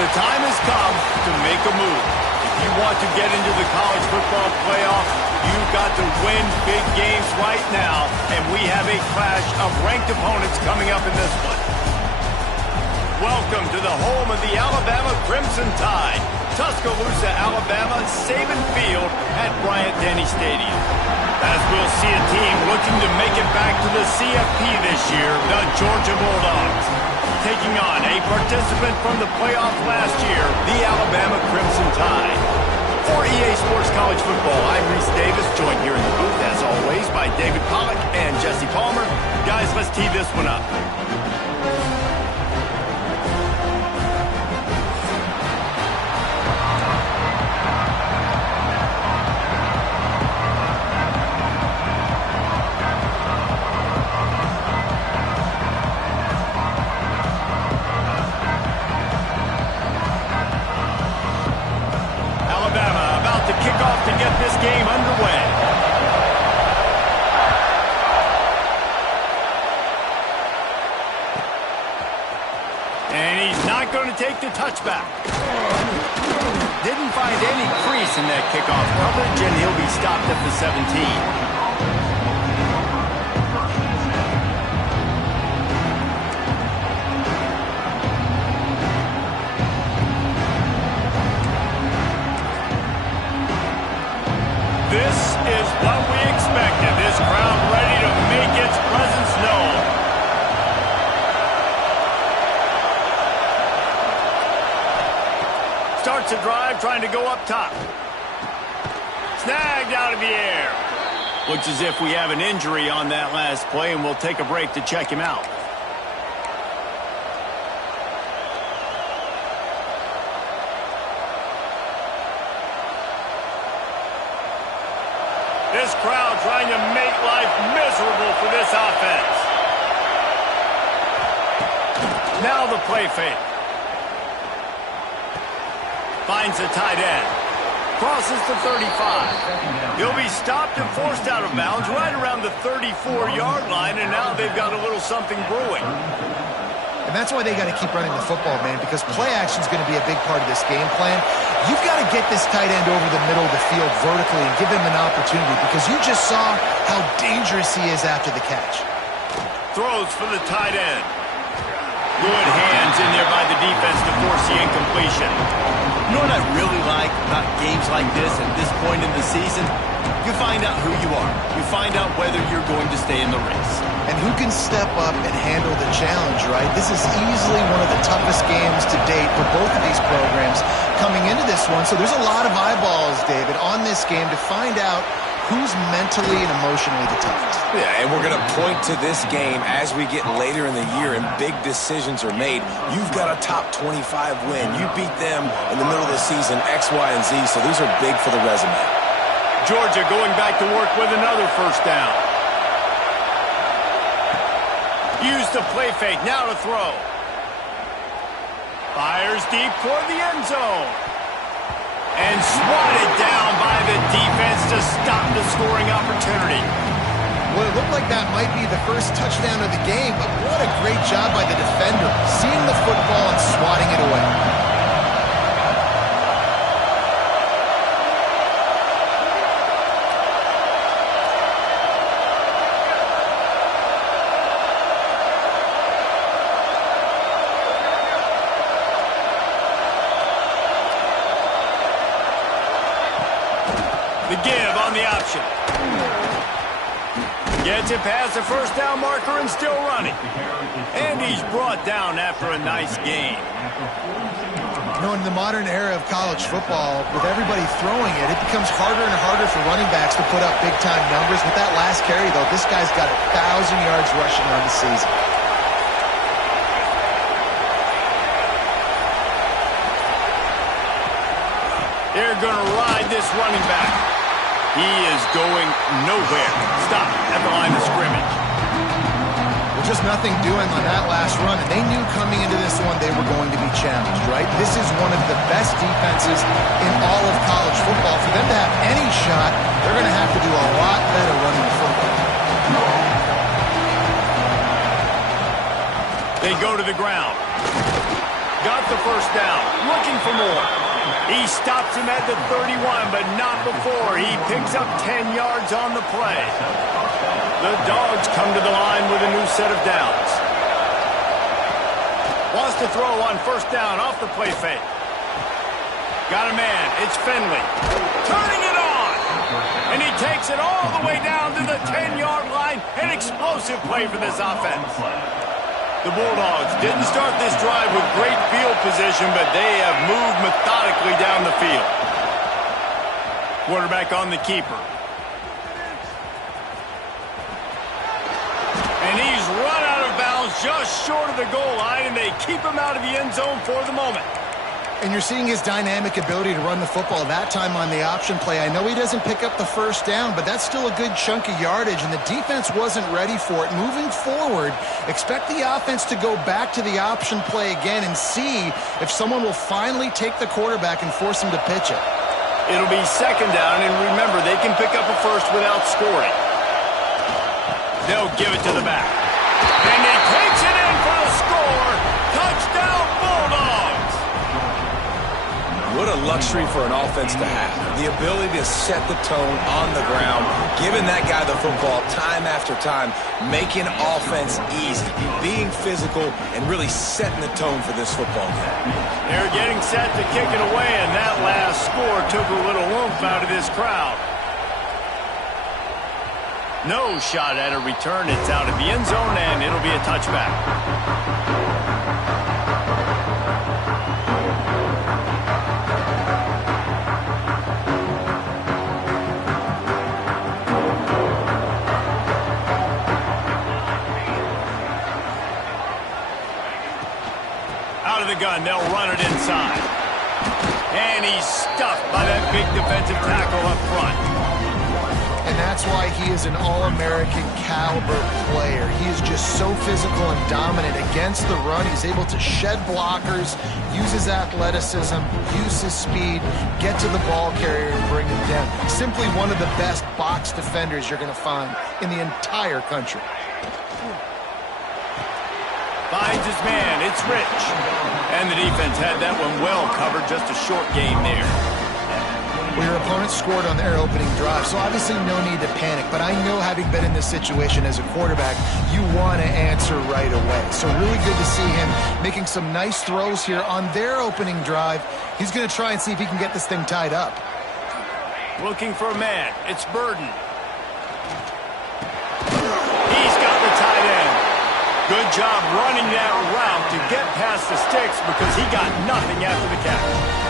The time has come to make a move. If you want to get into the college football playoff, you've got to win big games right now, and we have a clash of ranked opponents coming up in this one. Welcome to the home of the Alabama Crimson Tide, Tuscaloosa, Alabama, Saban Field at Bryant-Denny Stadium. As we'll see a team looking to make it back to the CFP this year, the Georgia Bulldogs. Taking on a participant from the playoff last year, the Alabama Crimson Tide. For EA Sports College Football, I'm Reese Davis, joined here in the booth, as always, by David Pollack and Jesse Palmer. Guys, let's tee this one up. Kickoff to get this game underway. And he's not going to take the touchback. Didn't find any crease in that kickoff coverage, and he'll be stopped at the 17. This is what we expected. This crowd ready to make its presence known. Starts a drive trying to go up top. Snagged out of the air. Looks as if we have an injury on that last play, and we'll take a break to check him out. This crowd trying to make life miserable for this offense. Now the play fake. Finds the tight end. Crosses the 35. He'll be stopped and forced out of bounds right around the 34-yard line, and now they've got a little something brewing. And that's why they got to keep running the football, man, because play action is going to be a big part of this game plan. You've got to get this tight end over the middle of the field vertically and give him an opportunity, because you just saw how dangerous he is after the catch. Throws for the tight end. Good hands in there by the defense to force the incompletion. You know what I really like about games like this at this point in the season? You find out who you are. You find out whether you're going to stay in the race. And who can step up and handle the challenge, right? This is easily one of the toughest games to date for both of these programs coming into this one. So there's a lot of eyeballs, David, on this game to find out who's mentally and emotionally the toughest. Yeah, and we're going to point to this game as we get later in the year and big decisions are made. You've got a top 25 win. You beat them in the middle of the season, X, Y, and Z, so these are big for the resume. Georgia going back to work with another first down. Use the play fake, now to throw. Fires deep toward the end zone. And swatted down by the defense to stop the scoring opportunity. Well, it looked like that might be the first touchdown of the game, but what a great job by the defender, seeing the football and swatting it away. The give on the option. Gets it past the first down marker and still running. And he's brought down after a nice gain. You know, in the modern era of college football, with everybody throwing it, it becomes harder and harder for running backs to put up big-time numbers. With that last carry, though, this guy's got 1,000 yards rushing on the season. They're going to ride this running back. He is going nowhere. Stop at the line of scrimmage. Well, just nothing doing on that last run, and they knew coming into this one they were going to be challenged, right? This is one of the best defenses in all of college football. For them to have any shot, they're going to have to do a lot better running the football. They go to the ground. Got the first down, looking for more. He stops him at the 31, but not before. He picks up 10 yards on the play. The Dogs come to the line with a new set of downs. Wants to throw on first down off the play fake. Got a man. It's Finley. Turning it on. And he takes it all the way down to the 10-yard line. An explosive play for this offense. The Bulldogs didn't start this drive with great field position, but they have moved methodically down the field. Quarterback on the keeper. And he's run out of bounds just short of the goal line, and they keep him out of the end zone for the moment. And you're seeing his dynamic ability to run the football that time on the option play. I know he doesn't pick up the first down, but that's still a good chunk of yardage, and the defense wasn't ready for it. Moving forward, expect the offense to go back to the option play again and see if someone will finally take the quarterback and force him to pitch it. It'll be second down, and remember, they can pick up a first without scoring. They'll give it to the back. And he takes it in for the score. Touchdown, Bulldogs! What a luxury for an offense to have. The ability to set the tone on the ground, giving that guy the football time after time, making offense easy, being physical, and really setting the tone for this football game. They're getting set to kick it away, and that last score took a little oomph out of this crowd. No shot at a return. It's out of the end zone, and it'll be a touchback. Out of the gun, they'll run it inside. And he's stuffed by that big defensive tackle up front. And that's why he is an all-American caliber player. He is just so physical and dominant against the run. He's able to shed blockers, use his athleticism, use his speed, get to the ball carrier and bring him down. Simply one of the best box defenders you're going to find in the entire country. Finds his man. It's Rich. And the defense had that one well covered. Just a short game there. Well, your opponent scored on their opening drive, so obviously no need to panic. But I know, having been in this situation as a quarterback, you want to answer right away. So really good to see him making some nice throws here on their opening drive. He's going to try and see if he can get this thing tied up. Looking for a man. It's Burden. He's got the tight end. Good job running that route to get past the sticks because he got nothing after the catch.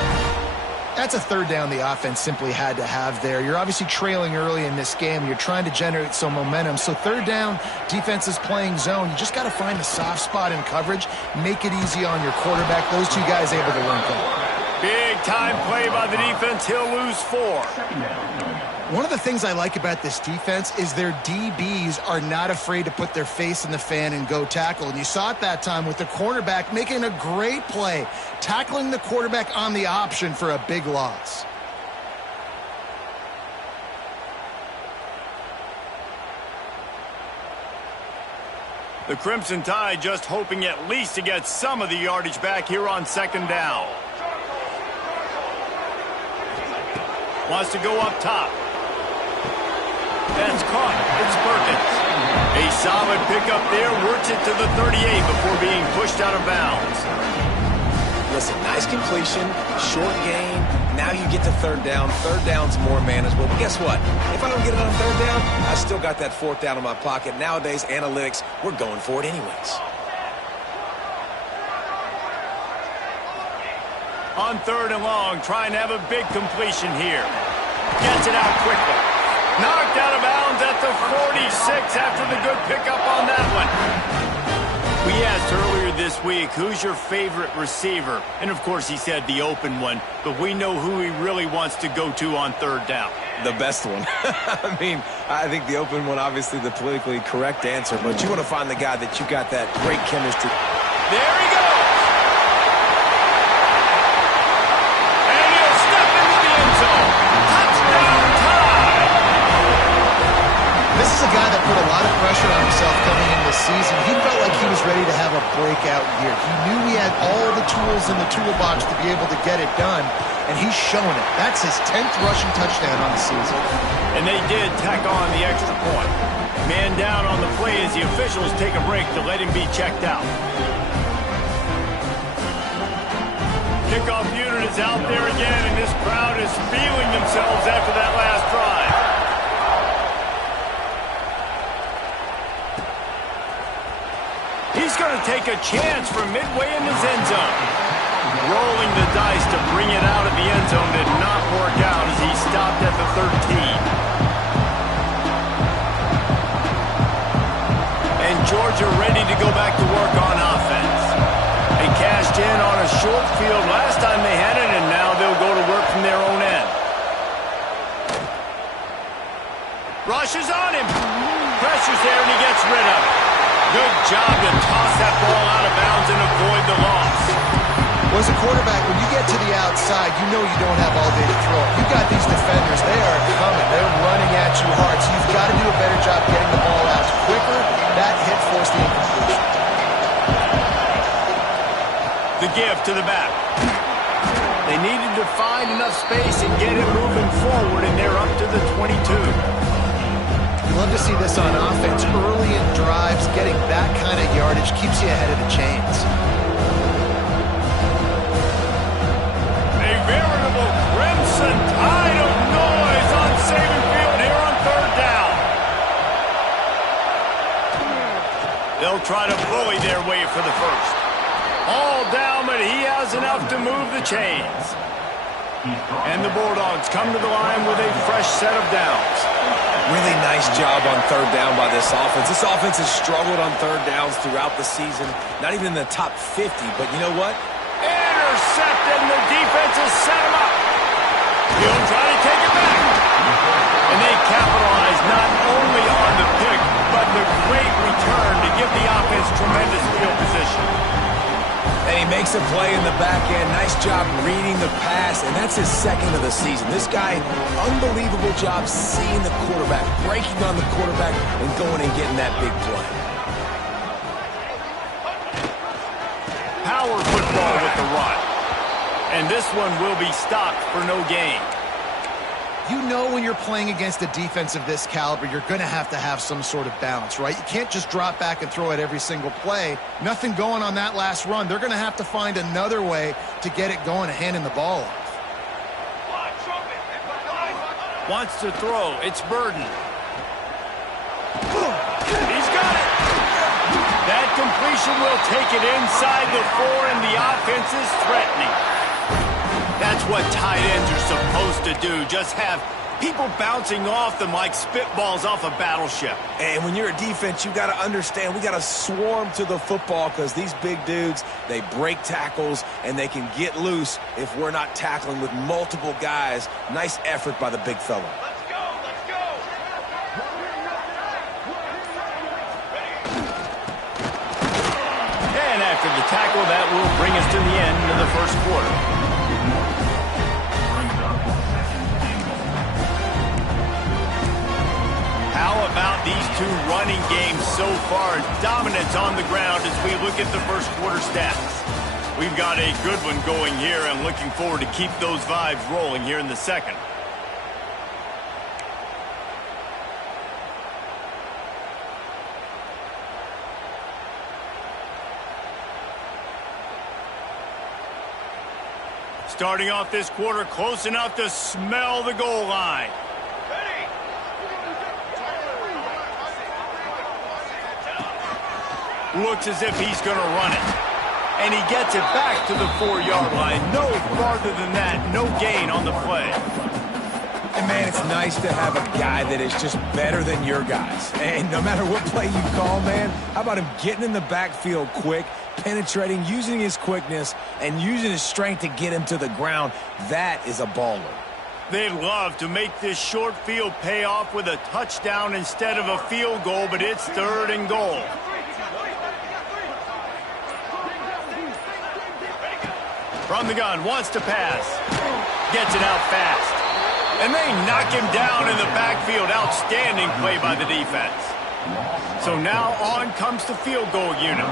That's a third down the offense simply had to have there. You're obviously trailing early in this game. You're trying to generate some momentum. So third down, defense is playing zone. You just got to find the soft spot in coverage, make it easy on your quarterback. Those two guys able to link up. Big time play by the defense. He'll lose 4. One of the things I like about this defense is their DBs are not afraid to put their face in the fan and go tackle. And you saw it that time with the cornerback making a great play, tackling the quarterback on the option for a big loss. The Crimson Tide just hoping at least to get some of the yardage back here on second down. Wants to go up top. That's caught. It's Perkins. A solid pickup there. Works it to the 38 before being pushed out of bounds. Listen, nice completion, short gain. Now you get to third down. Third down's more manageable. But guess what? If I don't get it on third down, I still got that fourth down in my pocket. Nowadays, analytics, we're going for it anyways. On third and long, trying to have a big completion here. Gets it out quickly. Knocked out of bounds at the 46 after the good pickup on that one. We asked earlier this week, who's your favorite receiver? And, of course, he said the open one. But we know who he really wants to go to on third down. The best one. I mean, I think the open one, obviously the politically correct answer. But you want to find the guy that you got that great chemistry. There he goes. And he'll step into the end zone. Touchdown time. This is is a guy that put a lot of pressure on himself coming into the season. He felt like he was ready to have a breakout year. He knew he had all the tools in the toolbox to be able to get it done, and he's showing it. That's his 10th rushing touchdown on the season. And they did tack on the extra point. Man down on the play as the officials take a break to let him be checked out. Kickoff unit is out there again, and this crowd is feeling themselves after that last drive. He's going to take a chance from midway in his end zone. Rolling the dice to bring it out of the end zone did not work out as he stopped at the 13. And Georgia ready to go back to work on offense. They cashed in on a short field last time they had it, and now they'll go to work from their own end. Rushes on him. Pressure's there, and he gets rid of it. Good job to toss that ball out of bounds and avoid the loss. Well, as a quarterback, when you get to the outside, you know you don't have all day to throw. You've got these defenders. They are coming. They're running at you hard, so you've got to do a better job getting the ball out quicker. That hit forced the incompletion. The give to the back. They needed to find enough space and get it moving forward, and they're up to the 22. You love to see this on offense. Early in drives, getting that kind of yardage keeps you ahead of the chains. A veritable crimson tide of noise on Saban Field here on third down. They'll try to bully their way for the first. All down, but he has enough to move the chains. And the Bulldogs come to the line with a fresh set of downs. Really nice job on third down by this offense. This offense has struggled on third downs throughout the season. Not even in the top 50, but you know what? Intercepted, and the defense has set him up. He'll try to take it back. And they capitalize not only on the pick, but the great return to give the offense tremendous field position. And he makes a play in the back end. Nice job reading the pass, and that's his second of the season. This guy, unbelievable job seeing the quarterback, breaking on the quarterback, and going and getting that big play. Power football with the run. And this one will be stopped for no gain. You know when you're playing against a defense of this caliber, you're going to have some sort of balance, right? You can't just drop back and throw it every single play. Nothing going on that last run. They're going to have to find another way to get it going and handing the ball off. Wants to throw. It's Burden. He's got it. That completion will take it inside the 4, and the offense is threatening. That's what tight ends are supposed to do. Just have people bouncing off them like spitballs off a battleship. And when you're a defense, you got to understand, we got to swarm to the football because these big dudes, they break tackles and they can get loose if we're not tackling with multiple guys. Nice effort by the big fella. Let's go, let's go. And after the tackle, that will bring us to the end of the first quarter. How about these two running games so far? Dominance on the ground as we look at the first quarter stats. We've got a good one going here and looking forward to keep those vibes rolling here in the second. Starting off this quarter close enough to smell the goal line. Looks as if he's going to run it. And he gets it back to the 4-yard line. No farther than that. No gain on the play. And, man, it's nice to have a guy that is just better than your guys. And no matter what play you call, man, how about him getting in the backfield quick, penetrating, using his quickness, and using his strength to get him to the ground? That is a baller. They'd love to make this short field pay off with a touchdown instead of a field goal, but it's 3rd and goal. From the gun, wants to pass. Gets it out fast. And they knock him down in the backfield. Outstanding play by the defense. So now on comes the field goal unit.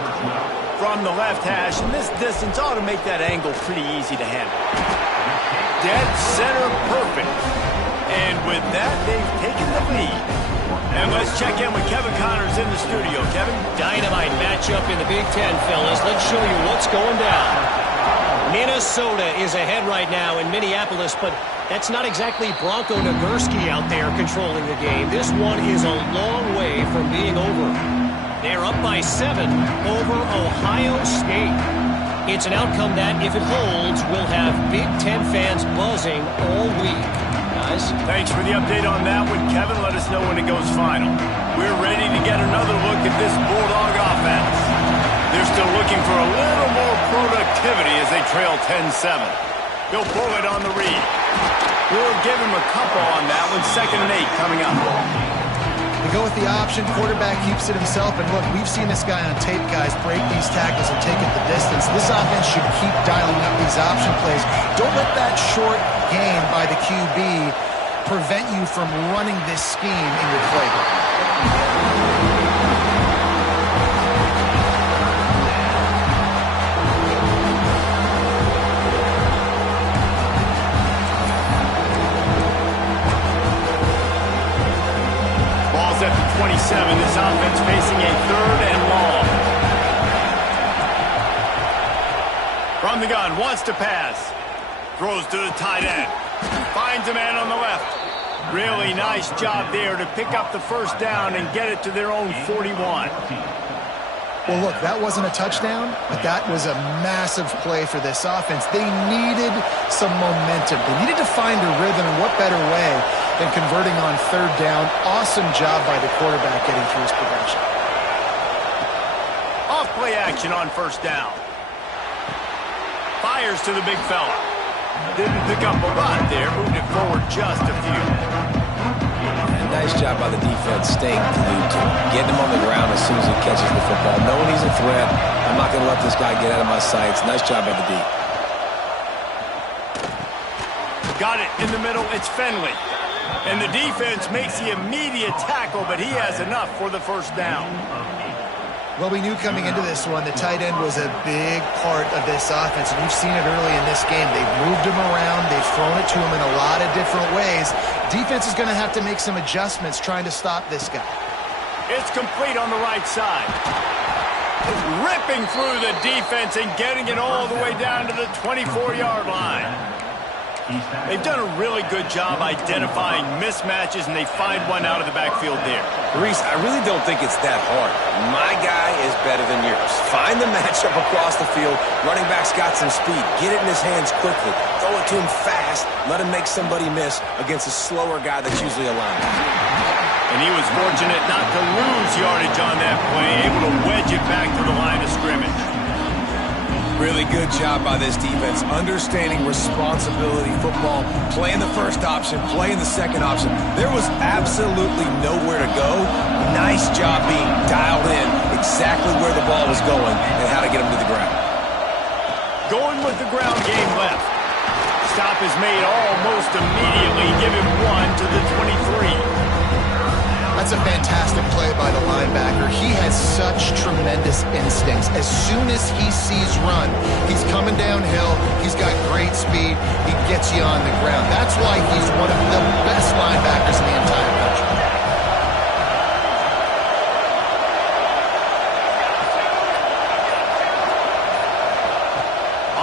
From the left hash, and this distance ought to make that angle pretty easy to handle. Dead center perfect. And with that, they've taken the lead. And let's check in with Kevin Connors in the studio. Kevin? Dynamite matchup in the Big Ten, fellas. Let's show you what's going down. Minnesota is ahead right now in Minneapolis, but that's not exactly Bronco Nagurski out there controlling the game. This one is a long way from being over. They're up by 7 over Ohio State. It's an outcome that, if it holds, will have Big Ten fans buzzing all week. Guys? Thanks for the update on that one, Kevin. Let us know when it goes final. We're ready to get another look at this Bulldog offense. They're still looking for a little more productivity as they trail 10-7. They'll pull it on the read. We'll give him a couple on that one. 2nd and 8 coming up. They go with the option. Quarterback keeps it himself. And look, we've seen this guy on tape, guys, break these tackles and take it the distance. This offense should keep dialing up these option plays. Don't let that short gain by the QB prevent you from running this scheme in your playbook. At the 27, this offense facing a 3rd and long. From the gun, wants to pass. Throws to the tight end. Finds a man on the left. Really nice job there to pick up the first down and get it to their own 41. Well, look, that wasn't a touchdown, but that was a massive play for this offense. They needed some momentum. They needed to find a rhythm, and what better way than converting on 3rd down. Awesome job by the quarterback getting through his progression. Off play action on 1st down. Fires to the big fella. Didn't pick up a lot there. Moved it forward just a few. And nice job by the defense staying glued to him. Getting him on the ground as soon as he catches the football. Knowing he's a threat. I'm not going to let this guy get out of my sights. Nice job by the D. Got it in the middle. It's Finley. And the defense makes the immediate tackle, but he has enough for the 1st down. Well, we knew coming into this one the tight end was a big part of this offense, and you've seen it early in this game. They've moved him around. They've thrown it to him in a lot of different ways. Defense is going to have to make some adjustments trying to stop this guy. It's complete on the right side. Ripping through the defense and getting it all the way down to the 24-yard line. They've done a really good job identifying mismatches, and they find one out of the backfield there. Reese, I really don't think it's that hard. My guy is better than yours. Find the matchup across the field. Running back's got some speed. Get it in his hands quickly. Throw it to him fast. Let him make somebody miss against a slower guy that's usually a linebacker. And he was fortunate not to lose yardage on that play, able to wedge it back to the line of scrimmage. Really good job by this defense, understanding responsibility football, playing the first option, playing the second option. There was absolutely nowhere to go. Nice job being dialed in exactly where the ball was going and how to get him to the ground. Going with the ground game left. Stop is made almost immediately. Give him 1 to the 23. That's a fantastic play by the linebacker. He has such tremendous instincts. As soon as he sees run, he's coming downhill. He's got great speed. He gets you on the ground. That's why he's one of the best linebackers in the entire country.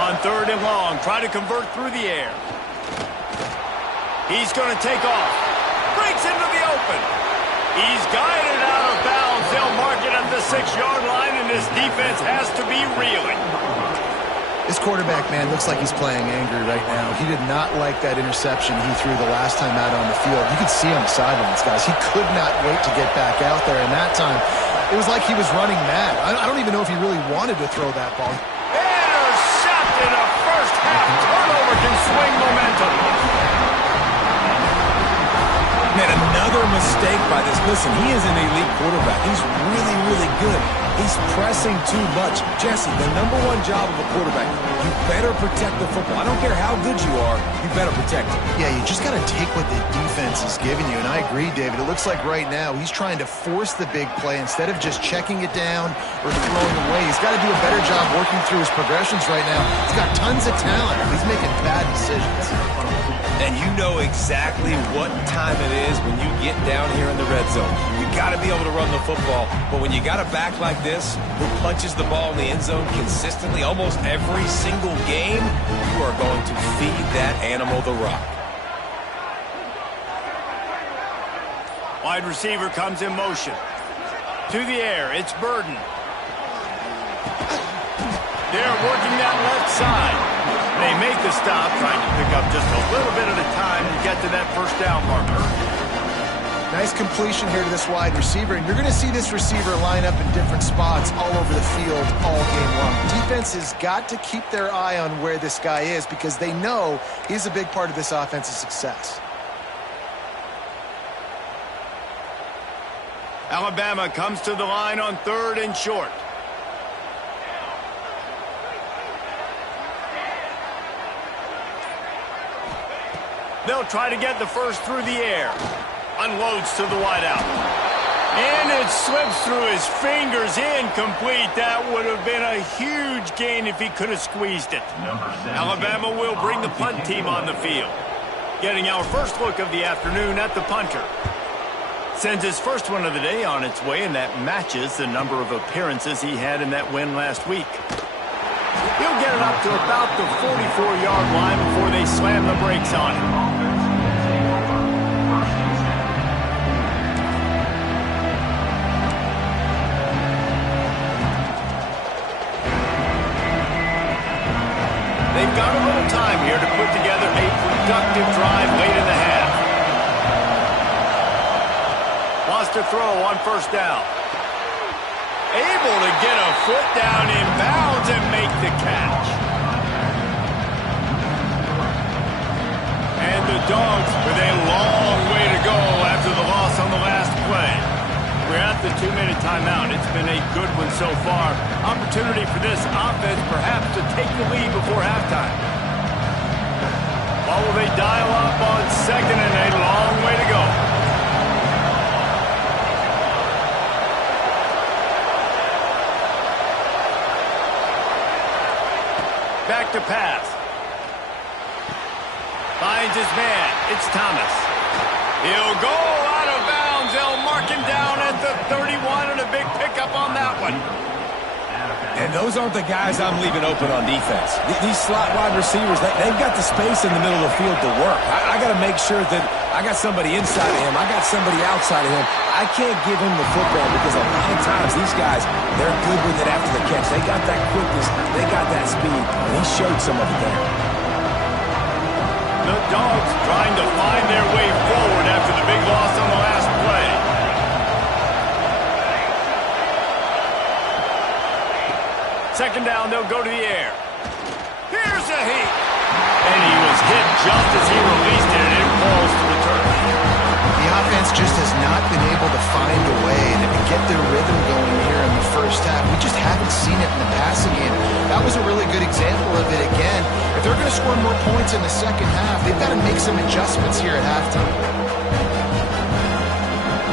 On 3rd and long, try to convert through the air. He's going to take off. Breaks into the open. He's guided out of bounds. They'll mark it at the 6-yard line, and this defense has to be reeling. This quarterback, man, looks like he's playing angry right now. He did not like that interception he threw the last time out on the field. You could see on the sidelines, guys. He could not wait to get back out there, and that time, it was like he was running mad. I don't even know if he really wanted to throw that ball. Intercepted. A first-half turnover can swing momentum. Man, another mistake by this. Listen, he is an elite quarterback. He's really, really good. He's pressing too much. Jesse, the number one job of a quarterback, you better protect the football. I don't care how good you are, you better protect it. Yeah, you just got to take what the defense is giving you, and I agree, David. It looks like right now he's trying to force the big play instead of just checking it down or throwing away. He's got to do a better job working through his progressions right now. He's got tons of talent, but he's making bad decisions. And you know exactly what time it is when you get down here in the red zone. You got to be able to run the football, but when you got a back like this who punches the ball in the end zone consistently almost every single game, you are going to feed that animal the rock. Wide receiver comes in motion. To the air, it's Burden. They're working that left side. They make the stop, trying to pick up just a little bit at a time to get to that first down marker. Nice completion here to this wide receiver, and you're going to see this receiver line up in different spots all over the field all game long. Defense has got to keep their eye on where this guy is because they know he's a big part of this offense's success. Alabama comes to the line on 3rd and short. They'll try to get the first through the air. Unloads to the wideout. And it slips through his fingers, incomplete. That would have been a huge gain if he could have squeezed it. Alabama will bring the punt team on the field. Getting our first look of the afternoon at the punter. Sends his first one of the day on its way, and that matches the number of appearances he had in that win last week. He'll get it up to about the 44-yard line before they slam the brakes on him. They've got a little time here to put together a productive drive late in the half. Wants to throw on first down. Able to get a foot down in bounds and make the catch. And the Dogs with a long way to go after the loss on the last play. We're at the 2-minute timeout. It's been a good one so far. Opportunity for this offense perhaps to take the lead before halftime. While they dial up on 2nd and a long way to go. Back to pass. Finds his man. It's Thomas. He'll go out of bounds. They'll mark him down at the 31 and a big pickup on that one. And those aren't the guys I'm leaving open on defense. These slot wide receivers, they've got the space in the middle of the field to work. I got to make sure that I got somebody inside of him. I got somebody outside of him. I can't give him the football because a lot of times these guys, they're good with it after the catch. They got that quickness. They got that speed. And he showed some of it there. The Dogs trying to find their way forward after the big loss on the last play. Second down, they'll go to the air. Here's a heat. And he was hit just as he released it, and it falls to the turf. The offense just has not been able to find a way to get their rhythm going here in the first half. We just haven't seen it in the passing game. That was a really good example of it again. If they're going to score more points in the second half, they've got to make some adjustments here at halftime.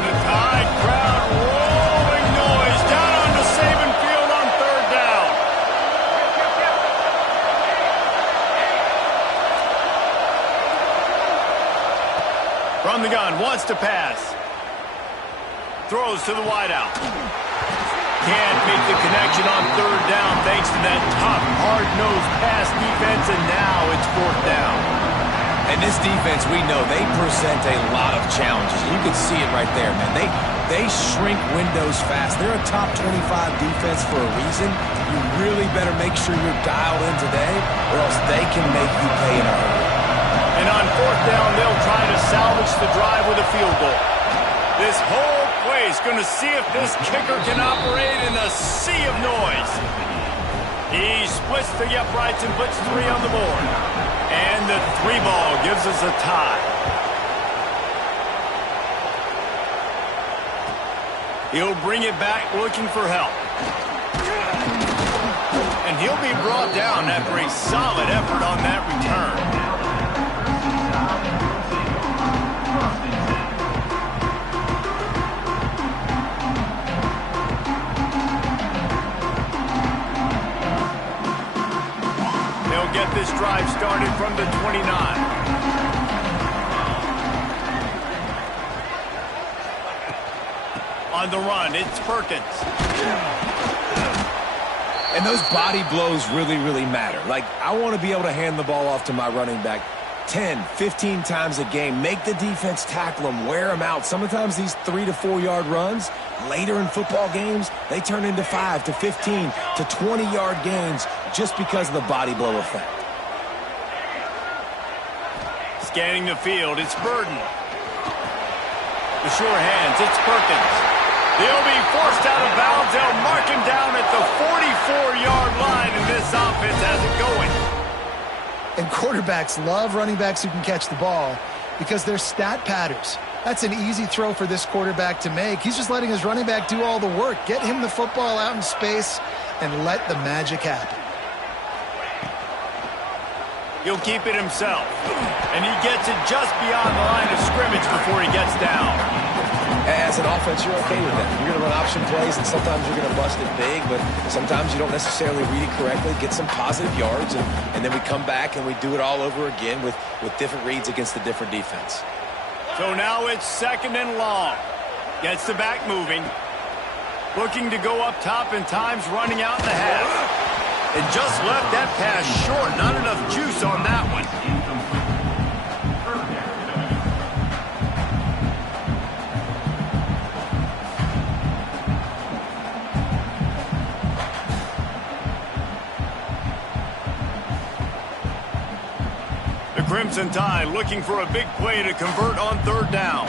The Tide crowd rolling noise down onto Saban Field on 3rd down. From the gun, wants to pass. Throws to the wideout. Can't make the connection on 3rd down thanks to that tough, hard-nosed pass defense, and now it's 4th down. And this defense, we know, they present a lot of challenges. You can see it right there, man. They shrink windows fast. They're a top 25 defense for a reason. You really better make sure you're dialed in today, or else they can make you pay in a hurry. And on 4th down, they'll try to salvage the drive with a field goal. This whole place going to see if this kicker can operate in a sea of noise. He splits the uprights and puts 3 on the board. And the 3 ball gives us a tie. He'll bring it back looking for help. And he'll be brought down after a solid effort on that return. They'll get this drive started from the 29. On the run, it's Perkins. And those body blows really, really matter. Like, I want to be able to hand the ball off to my running back 10, 15 times a game. Make the defense tackle them, wear them out. Sometimes these 3 to 4 yard runs, later in football games, they turn into 5 to 15 to 20 yard gains just because of the body blow effect. Scanning the field, it's Burden. The sure hands, it's Perkins. They'll be forced out of bounds. They'll mark him down at the 44-yard line, and this offense has it going. And quarterbacks love running backs who can catch the ball because they're stat patters. That's an easy throw for this quarterback to make. He's just letting his running back do all the work. Get him the football out in space and let the magic happen. He'll keep it himself, and he gets it just beyond the line of scrimmage before he gets down. As an offense, you're okay with that. You're going to run option plays, and sometimes you're going to bust it big, but sometimes you don't necessarily read it correctly, get some positive yards, and then we come back and we do it all over again with different reads against the different defense. So now it's 2nd and long. Gets the back moving. Looking to go up top, and time's running out in the half. And just left that pass short. Not enough juice on that one. Crimson Tide looking for a big play to convert on 3rd down.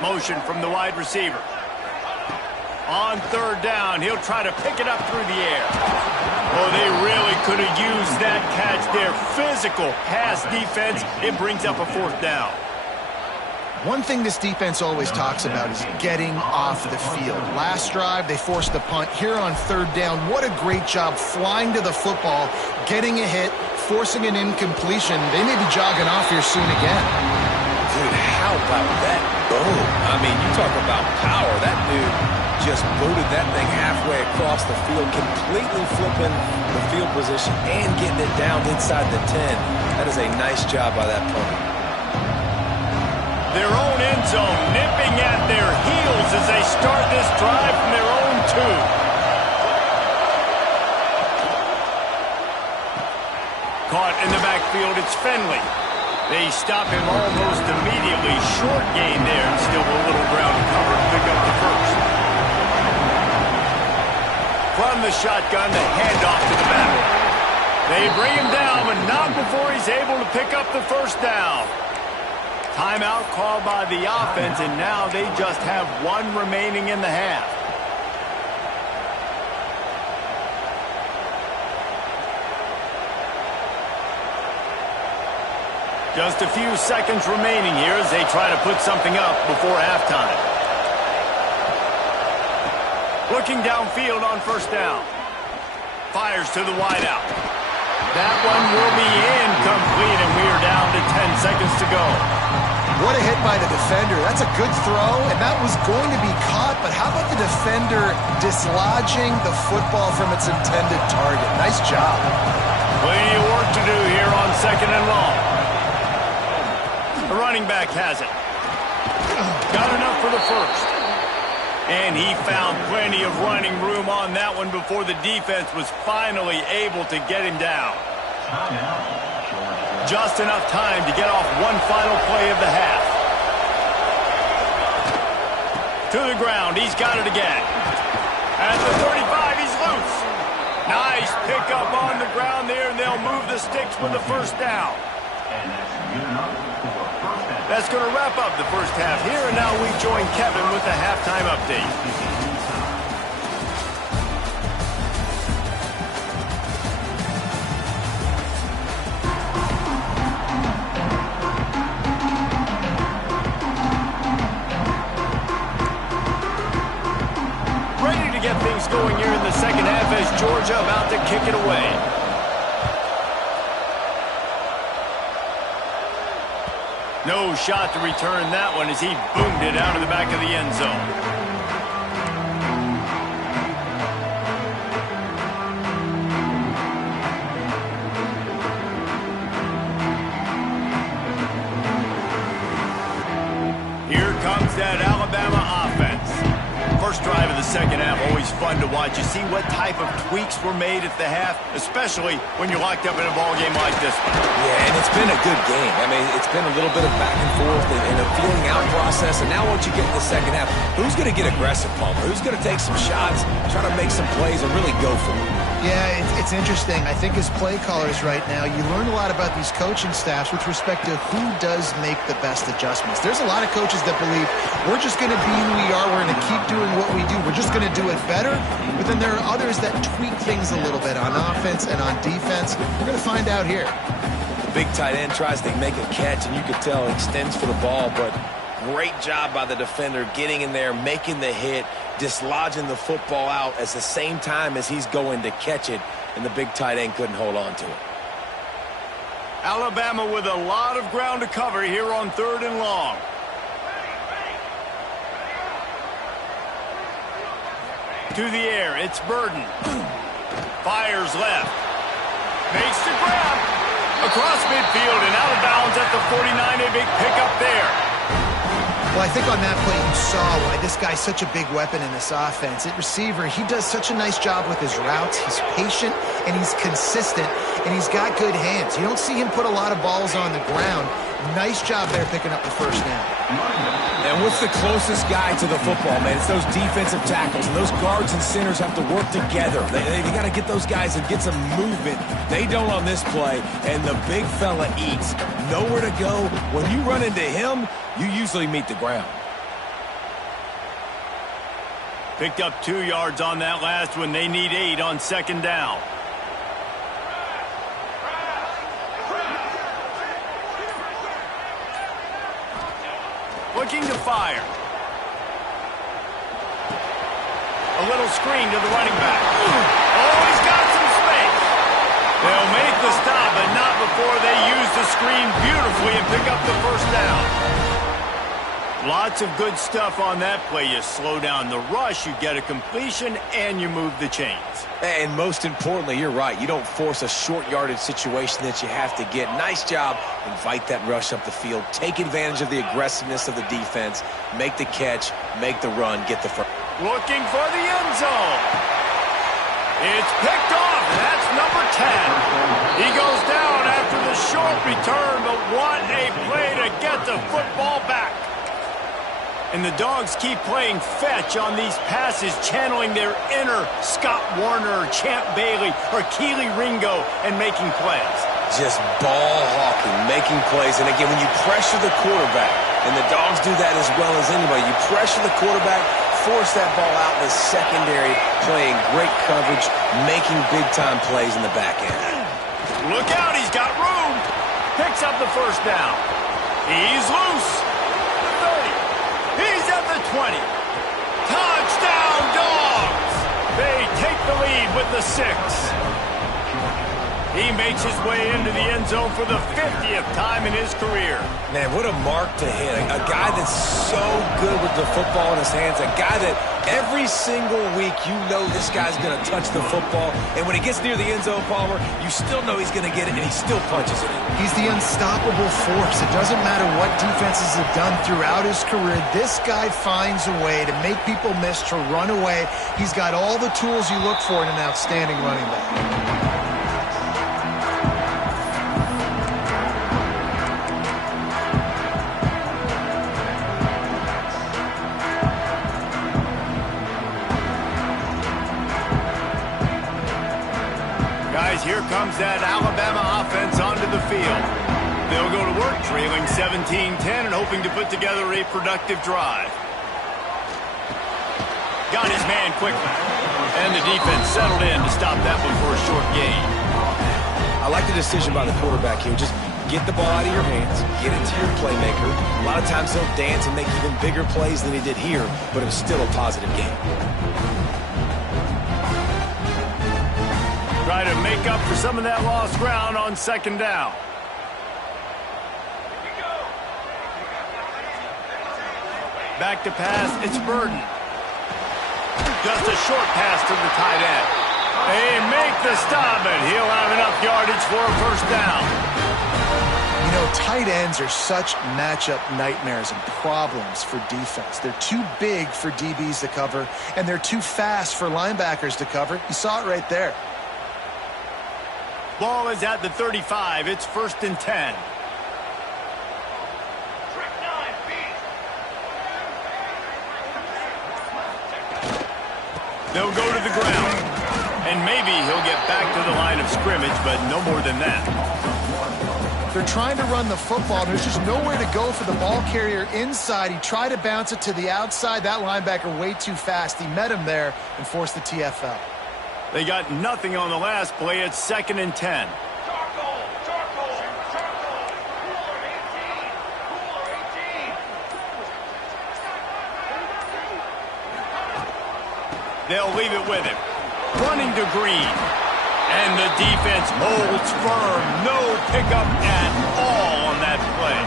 Motion from the wide receiver. On 3rd down, he'll try to pick it up through the air. Oh, they really could have used that catch there. Physical pass defense. It brings up a 4th down. One thing this defense always talks about is getting off the field. Last drive, they forced the punt. Here on 3rd down, what a great job flying to the football, getting a hit, forcing an incompletion. They may be jogging off here soon again. Dude, how about that boom? I mean, you talk about power. That dude just booted that thing halfway across the field, completely flipping the field position and getting it down inside the 10. That is a nice job by that punter. Their own end zone nipping at their heels as they start this drive from their own 2. Caught in the backfield, it's Finley. They stop him almost immediately. Short gain there, and still a little ground to cover to pick up the 1st. From the shotgun, the handoff to the back. They bring him down, but not before he's able to pick up the 1st down. Timeout called by the offense, and now they just have 1 remaining in the half. Just a few seconds remaining here as they try to put something up before halftime. Looking downfield on 1st down. Fires to the wideout. That one will be incomplete, and we are down to 10 seconds to go. What a hit by the defender. That's a good throw, and that was going to be caught, but how about the defender dislodging the football from its intended target? Nice job. Plenty of work to do here on 2nd and long. The running back has it. Got enough for the 1st. And he found plenty of running room on that one before the defense was finally able to get him down. Just enough time to get off one final play of the half. To the ground, he's got it again. At the 35, he's loose. Nice pickup on the ground there, and they'll move the sticks with the 1st down. That's going to wrap up the 1st half here, and now we join Kevin with the halftime update. to get things going here in the second half as Georgia about to kick it away. No shot to return that one as he boomed it out of the back of the end zone. Here comes that Alabama offense. First drive of the second half, always fun to watch. You see what type of tweaks were made at the half, especially when you're locked up in a ball game like this one. Yeah, and it's been a good game. I mean, it's been a little bit of back and forth and a feeling out process. And now once you get in the second half, who's going to get aggressive, Palmer? Who's going to take some shots, try to make some plays, and really go for it? Yeah, it's interesting. I think as play callers right now, you learn a lot about these coaching staffs with respect to who does make the best adjustments. There's a lot of coaches that believe we're just going to be who we are. We're going to keep doing what we do. We're just going to do it better. But then there are others that tweak things a little bit on offense and on defense. We're going to find out here. Big tight end tries to make a catch, and you could tell he extends for the ball, but great job by the defender getting in there, making the hit, dislodging the football out at the same time as he's going to catch it, and the big tight end couldn't hold on to it. Alabama with a lot of ground to cover here on 3rd and long. To the air, it's Burden. Fires left. Makes the grab. Across midfield and out of bounds at the 49. A big pickup there. Well, I think on that play you saw why this guy's such a big weapon in this offense. At receiver, he does such a nice job with his routes. He's patient, and he's consistent, and he's got good hands. You don't see him put a lot of balls on the ground. Nice job there picking up the first down. And what's the closest guy to the football, man? It's those defensive tackles, and those guards and centers have to work together. They got to get those guys and get some movement. They don't on this play, and the big fella eats. Nowhere to go. When you run into him, you usually meet the ground. Picked up 2 yards on that last one. They need 8 on 2nd down. Looking to fire. A little screen to the running back. Oh, he's got some space. They'll make the stop, but not before they use the screen beautifully and pick up the first down. Lots of good stuff on that play. You slow down the rush, you get a completion, and you move the chains. And most importantly, you're right. You don't force a short yardage situation that you have to get. Nice job. Invite that rush up the field. Take advantage of the aggressiveness of the defense. Make the catch. Make the run. Get the first. Looking for the end zone. It's picked off. That's number 10. He goes down after the short return, but what a play to get the football back. And the Dogs keep playing fetch on these passes, channeling their inner Scott Warner, or Champ Bailey, or Keely Ringo, and making plays. Just ball hawking, making plays. And again, when you pressure the quarterback, and the Dogs do that as well as anybody, you pressure the quarterback, force that ball out in the secondary, playing great coverage, making big-time plays in the back end. Look out, he's got room. Picks up the first down. He's loose. The 30. He's at the 20. Touchdown, Dogs! They take the lead with the 6. He makes his way into the end zone for the 50th time in his career. Man, what a mark to hit. A guy that's so good with the football in his hands. A guy that every single week you know this guy's going to touch the football. And when he gets near the end zone, Palmer, you still know he's going to get it, and he still punches it in. He's the unstoppable force. It doesn't matter what defenses have done throughout his career. This guy finds a way to make people miss, to run away. He's got all the tools you look for in an outstanding running back. Here comes that Alabama offense onto the field. They'll go to work trailing 17-10 and hoping to put together a productive drive. Got his man quickly. And the defense settled in to stop that one for a short gain. I like the decision by the quarterback here. Just get the ball out of your hands, get it to your playmaker. A lot of times he'll dance and make even bigger plays than he did here, but it was still a positive game. try to make up for some of that lost ground on second down. Back to pass, it's Burden. Just a short pass to the tight end. They make the stop, and he'll have enough yardage for a first down. You know, tight ends are such matchup nightmares and problems for defense. They're too big for DBs to cover, and they're too fast for linebackers to cover. You saw it right there. Ball is at the 35. It's 1st and 10. They'll go to the ground. And maybe he'll get back to the line of scrimmage, but no more than that. They're trying to run the football. There's just nowhere to go for the ball carrier inside. He tried to bounce it to the outside. That linebacker way too fast. He met him there and forced the TFL. They got nothing on the last play. It's 2nd and 10. They'll leave it with him. Running to Green. And the defense holds firm. No pickup at all on that play.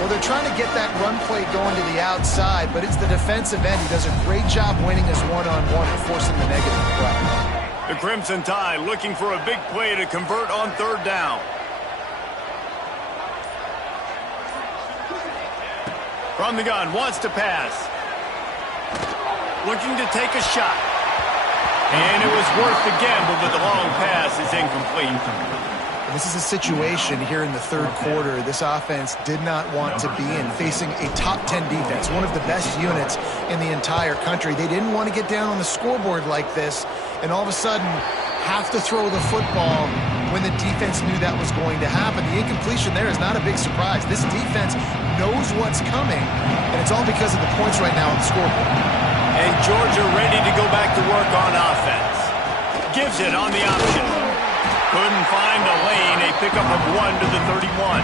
Well, they're trying to get that run play going to the outside, but it's the defensive end who does a great job winning his one-on-one and forcing the negative play. The Crimson Tide looking for a big play to convert on 3rd down. From the gun, wants to pass. Looking to take a shot. And it was worth the gamble, but the long pass is incomplete. This is a situation here in the 3rd quarter this offense did not want to be in, facing a top 10 defense, one of the best units in the entire country. They didn't want to get down on the scoreboard like this, and all of a sudden have to throw the football when the defense knew that was going to happen. The incompletion there is not a big surprise. This defense knows what's coming, and it's all because of the points right now on the scoreboard. And Georgia ready to go back to work on offense. Gives it on the option. Couldn't find a lane. A pickup of 1 to the 31.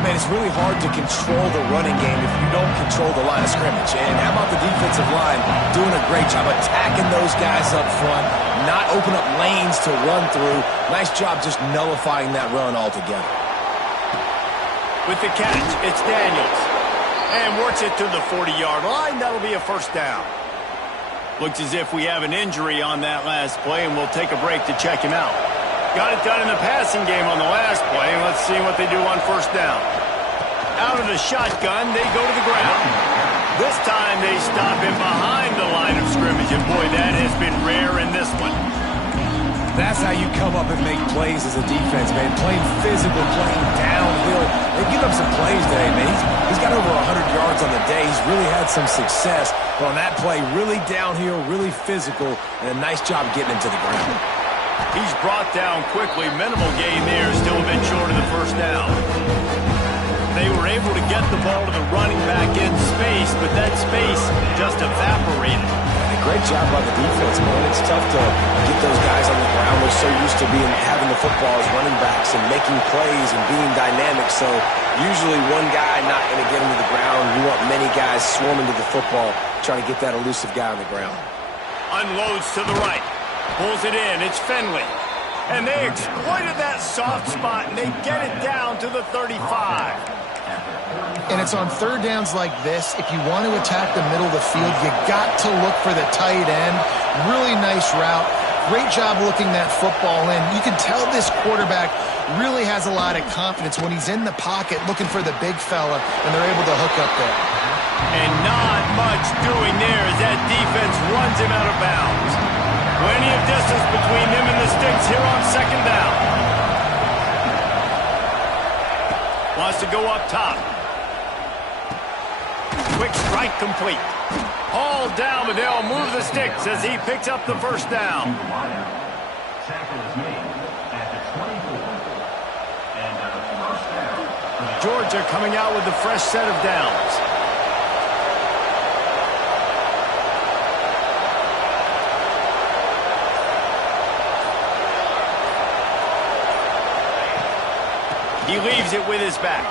Man, it's really hard to control the running game if you don't control the line of scrimmage. And how about the defensive line doing a great job attacking those guys up front, not open up lanes to run through. Nice job just nullifying that run altogether. With the catch, it's Daniels. And works it to the 40-yard line. That'll be a first down. Looks as if we have an injury on that last play, and we'll take a break to check him out. Got it done in the passing game on the last play. Let's see what they do on 1st down. Out of the shotgun, they go to the ground. This time they stop him behind the line of scrimmage, and boy, that has been rare in this one. That's how you come up and make plays as a defense, man. Playing physical, playing downhill. They give up some plays today, man. He's got over 100 yards on the day. He's really had some success. But on that play, really downhill, really physical, and a nice job getting into the ground. He's brought down quickly. Minimal gain there. Still a bit short of the first down. They were able to get the ball to the running back in space, but that space just evaporated. Great job by the defense, man. It's tough to get those guys on the ground. They're so used to having the football as running backs and making plays and being dynamic. So usually one guy not going to get him to the ground. You want many guys swarming to the football, trying to get that elusive guy on the ground. Unloads to the right. Pulls it in. It's Finley. And they exploited that soft spot, and they get it down to the 35. And it's on 3rd downs like this. If you want to attack the middle of the field, you got to look for the tight end. Really nice route. Great job looking that football in. You can tell this quarterback really has a lot of confidence when he's in the pocket looking for the big fella, and they're able to hook up there. And not much doing there as that defense runs him out of bounds. Plenty of distance between them and the sticks here on 2nd down. Wants to go up top. Quick strike complete. All down, but they'll move the sticks as he picks up the first down. Georgia coming out with a fresh set of downs. He leaves it with his back.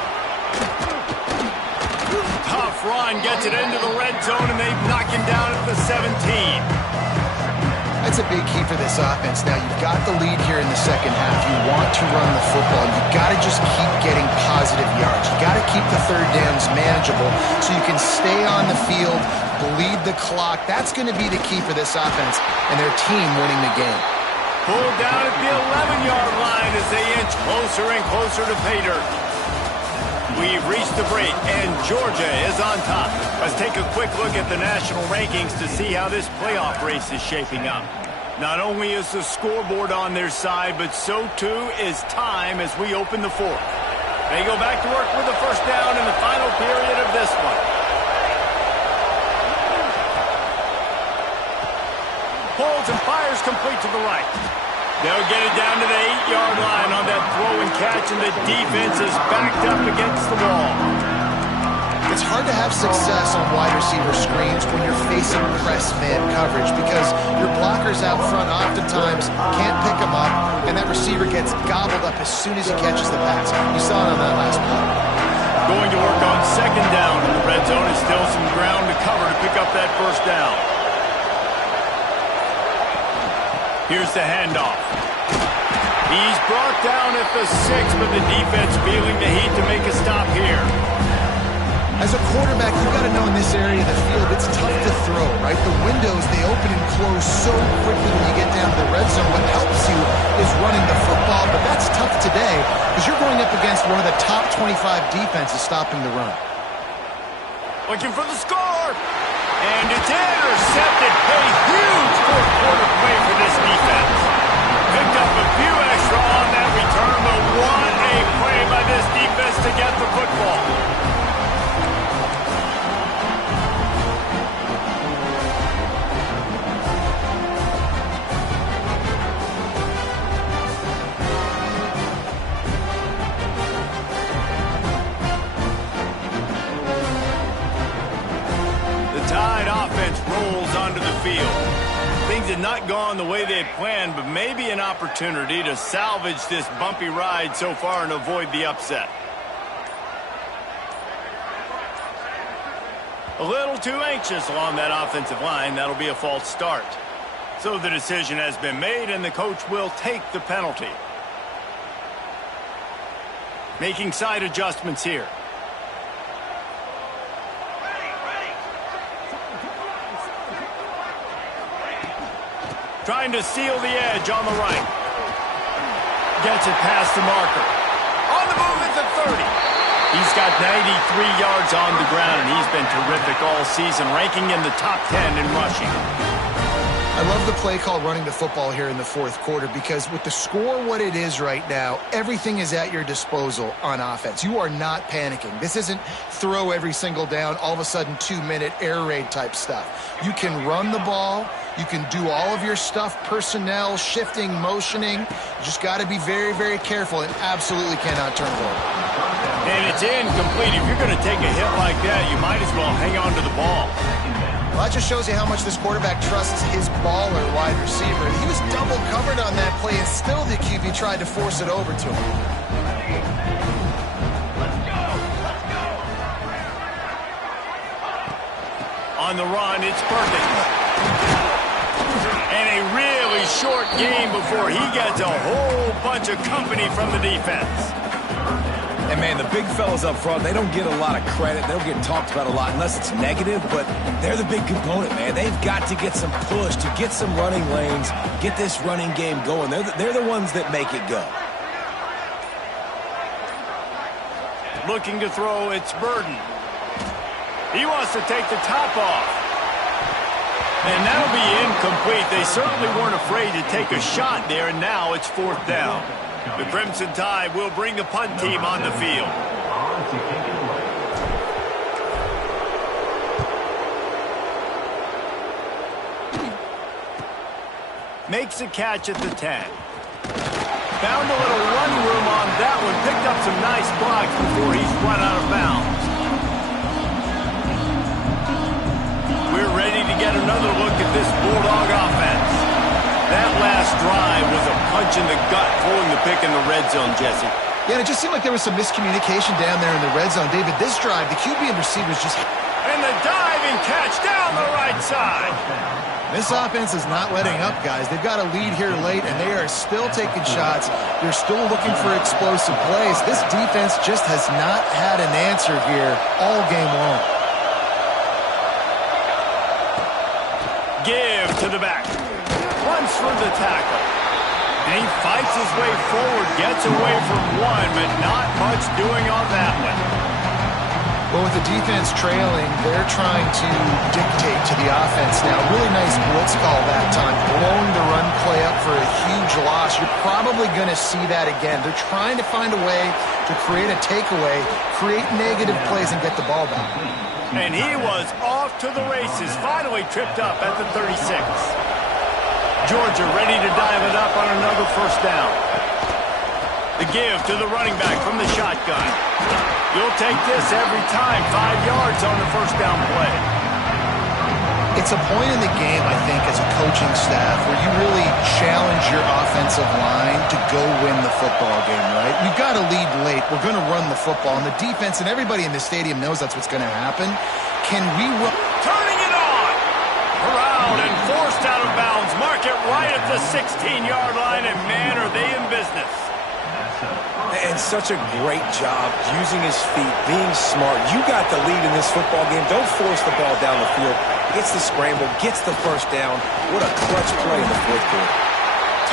Tough run, gets it into the red zone, and they knock him down at the 17. I That's a big key for this offense. Now, you've got the lead here in the second half. You want to run the football. You've got to just keep getting positive yards. You've got to keep the third downs manageable so you can stay on the field, bleed the clock. That's going to be the key for this offense and their team winning the game. Pulled down at the 11-yard line as they inch closer and closer to pay dirt. We've reached the break, and Georgia is on top. Let's take a quick look at the national rankings to see how this playoff race is shaping up. Not only is the scoreboard on their side, but so too is time as we open the fourth. They go back to work with the first down in the final period of this one. Pulls and fires complete to the right. They'll get it down to the 8-yard line on that throw and catch, and the defense is backed up against the wall. It's hard to have success on wide receiver screens when you're facing press man coverage because your blockers out front oftentimes can't pick them up, and that receiver gets gobbled up as soon as he catches the pass. You saw it on that last play. Going to work on second down in the red zone is still some ground to cover to pick up that first down. Here's the handoff. He's brought down at the 6, but the defense feeling the heat to make a stop here. As a quarterback, you've got to know in this area of the field, it's tough to throw, right? The windows, they open and close so quickly when you get down to the red zone. What helps you is running the football, but that's tough today because you're going up against one of the top 25 defenses stopping the run. Looking for the score. And it's intercepted. A huge fourth-quarter play for this defense. Picked up a few extra on that return, but what a play by this defense to get the football. Rolls onto the field. Things had not gone the way they had planned, but maybe an opportunity to salvage this bumpy ride so far and avoid the upset. A little too anxious along that offensive line. That'll be a false start. So the decision has been made, and the coach will take the penalty. Making side adjustments here. Trying to seal the edge on the right. Gets it past the marker. On the move at the 30. He's got 93 yards on the ground, and he's been terrific all season, ranking in the top 10 in rushing. I love the play call running the football here in the fourth quarter because with the score what it is right now, everything is at your disposal on offense. You are not panicking. This isn't throw every single down, all of a sudden 2-minute air raid type stuff. You can run the ball. You can do all of your stuff, personnel, shifting, motioning. You just got to be very, very careful and absolutely cannot turn it over. And it's incomplete. If you're going to take a hit like that, you might as well hang on to the ball. Well, that just shows you how much this quarterback trusts his baller wide receiver. He was double covered on that play, and still the QB tried to force it over to him. On the run, it's perfect. And a really short game before he gets a whole bunch of company from the defense. And, man, the big fellas up front, they don't get a lot of credit. They don't get talked about a lot unless it's negative, but they're the big component, man. They've got to get some push, to get some running lanes, get this running game going. They're the ones that make it go. Looking to throw, it's Burden. He wants to take the top off. And that'll be incomplete. They certainly weren't afraid to take a shot there, and now it's fourth down. The Crimson Tide will bring the punt team on the field. Makes a catch at the 10. Found a little run room on that one. Picked up some nice blocks before he's run out of bounds. We're ready to get another look at this Bulldog offense. That last drive was a punch in the gut, throwing the pick in the red zone, Jesse. Yeah, and it just seemed like there was some miscommunication down there in the red zone. David, this drive, the QB and receivers just... And the diving catch down the right side. This offense is not letting up, guys. They've got a lead here late, and they are still taking shots. They're still looking for explosive plays. This defense just has not had an answer here all game long. Give to the back. Runs for the tackle. And he fights his way forward, gets away from one, but not much doing on that one. Well, with the defense trailing, they're trying to dictate to the offense now. Really nice blitz call that time, blowing the run play up for a huge loss. You're probably going to see that again. They're trying to find a way to create a takeaway, create negative plays, and get the ball back. And he was off to the races, finally tripped up at the 36. Georgia ready to dive it up on another first down. The give to the running back from the shotgun. You'll take this every time. 5 yards on the first down play. It's a point in the game, I think, as a coaching staff where you really challenge your offensive line to go win the football game, right? We've got to lead late. We're going to run the football. And the defense and everybody in the stadium knows that's what's going to happen. Can we run? Turning it on. Corralled and forced out of bounds. Mark it right at the 16-yard line, and man, are they in business. And such a great job using his feet, being smart. You got the lead in this football game. Don't force the ball down the field. Gets the scramble, gets the first down. What a clutch play in the fourth quarter.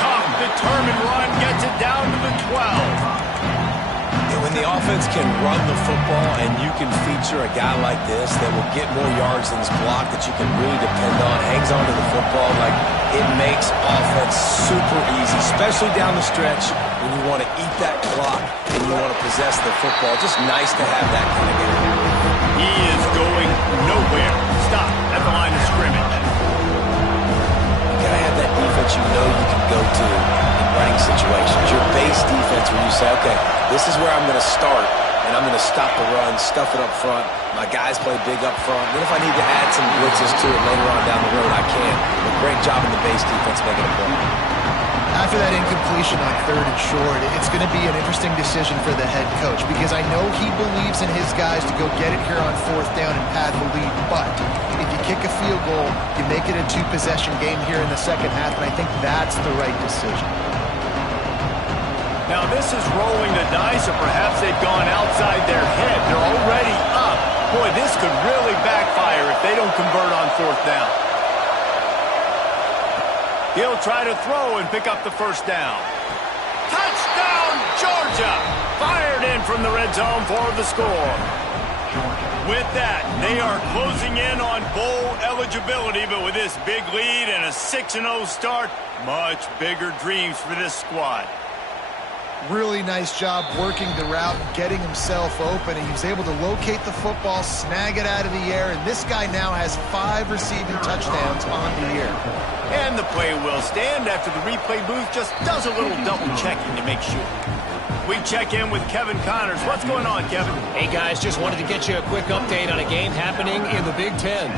Tough, determined run, gets it down to the 12. And when the offense can run the football and you can feature a guy like this that will get more yards than his block that you can really depend on, hangs on to the football, like it makes offense super easy, especially down the stretch when you want to eat that clock and you want to possess the football. Just nice to have that kind of game. He is going nowhere. Stop at the line of scrimmage. You got to have that defense you know you can go to in running situations. Your base defense where you say, okay, this is where I'm going to start, and I'm going to stop the run, stuff it up front. My guys play big up front. Then if I need to add some blitzes to it later on down the road, I can. But great job in the base defense making a play. After that incompletion on 3rd and short, it's going to be an interesting decision for the head coach because I know he believes in his guys to go get it here on 4th down and pad the lead. But if you kick a field goal, you make it a 2-possession game here in the second half, and I think that's the right decision. Now this is rolling the dice, or perhaps they've gone outside their head. They're already up. Boy, this could really backfire if they don't convert on 4th down. He'll try to throw and pick up the first down. Touchdown, Georgia! Fired in from the red zone for the score. With that, they are closing in on bowl eligibility, but with this big lead and a 6-0 start, much bigger dreams for this squad. Really nice job working the route, getting himself open, and he was able to locate the football, snag it out of the air, and this guy now has 5 receiving touchdowns on the year. And the play will stand after the replay booth just does a little double checking to make sure. We check in with Kevin Connors. What's going on, Kevin? Hey, guys, just wanted to get you a quick update on a game happening in the Big Ten.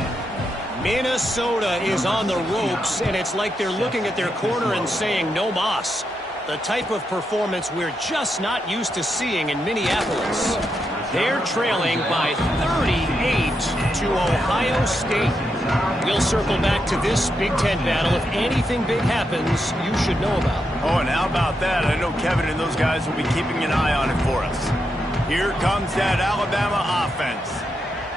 Minnesota is on the ropes, and it's like they're looking at their corner and saying, no mas. The type of performance we're just not used to seeing in Minneapolis. They're trailing by 38 to Ohio State. We'll circle back to this Big Ten battle. If anything big happens, you should know about. Oh, and how about that? I know Kevin and those guys will be keeping an eye on it for us. Here comes that Alabama offense.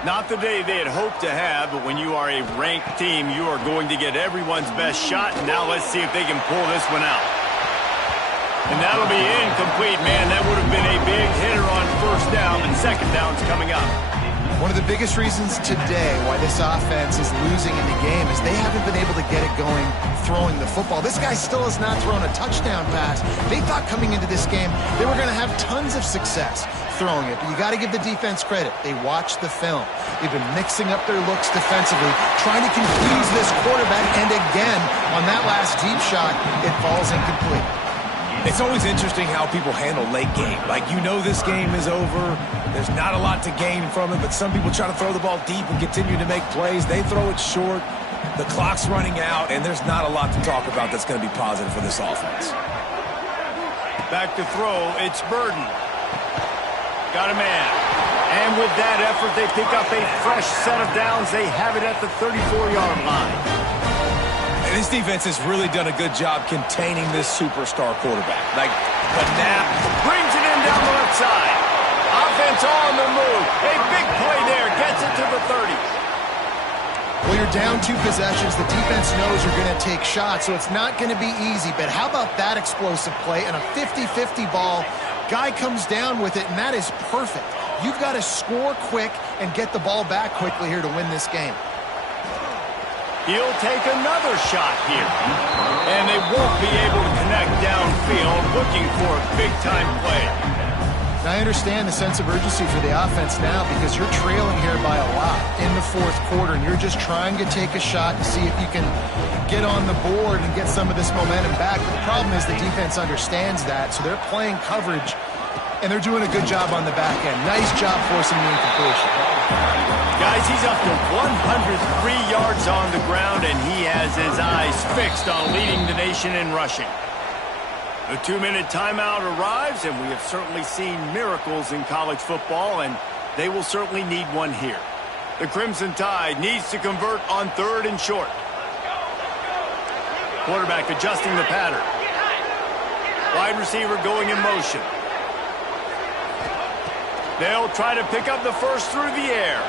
Not the day they had hoped to have, but when you are a ranked team, you are going to get everyone's best shot. And now let's see if they can pull this one out. And that'll be incomplete, man. That would have been a big hitter on 1st down, and 2nd down's coming up. One of the biggest reasons today why this offense is losing in the game is they haven't been able to get it going throwing the football. This guy still has not thrown a touchdown pass. They thought coming into this game they were going to have tons of success throwing it, but you got to give the defense credit. They watched the film. They've been mixing up their looks defensively, trying to confuse this quarterback, and again, on that last deep shot, it falls incomplete. It's always interesting how people handle late game. Like, you know this game is over. There's not a lot to gain from it, but some people try to throw the ball deep and continue to make plays. They throw it short. The clock's running out, and there's not a lot to talk about that's going to be positive for this offense. Back to throw, it's Burden. Got a man. And with that effort, they pick up a fresh set of downs. They have it at the 34-yard line. This defense has really done a good job containing this superstar quarterback. Like, the nap Brings it in down the left side. Offense on the move. A big play there. Gets it to the 30. Well, you're down 2 possessions. The defense knows you're going to take shots, so it's not going to be easy. But how about that explosive play and a 50-50 ball? Guy comes down with it, and that is perfect. You've got to score quick and get the ball back quickly here to win this game. He'll take another shot here. And they won't be able to connect downfield, looking for a big-time play. Now, I understand the sense of urgency for the offense now because you're trailing here by a lot in the 4th quarter, and you're just trying to take a shot to see if you can get on the board and get some of this momentum back. But the problem is the defense understands that, so they're playing coverage, and they're doing a good job on the back end. Nice job forcing the incompletion. Guys, he's up to 103 yards on the ground, and he has his eyes fixed on leading the nation in rushing. The 2-minute timeout arrives, and we have certainly seen miracles in college football, and they will certainly need one here. The Crimson Tide needs to convert on 3rd and short. Quarterback adjusting the pattern. Wide receiver going in motion. They'll try to pick up the first through the air.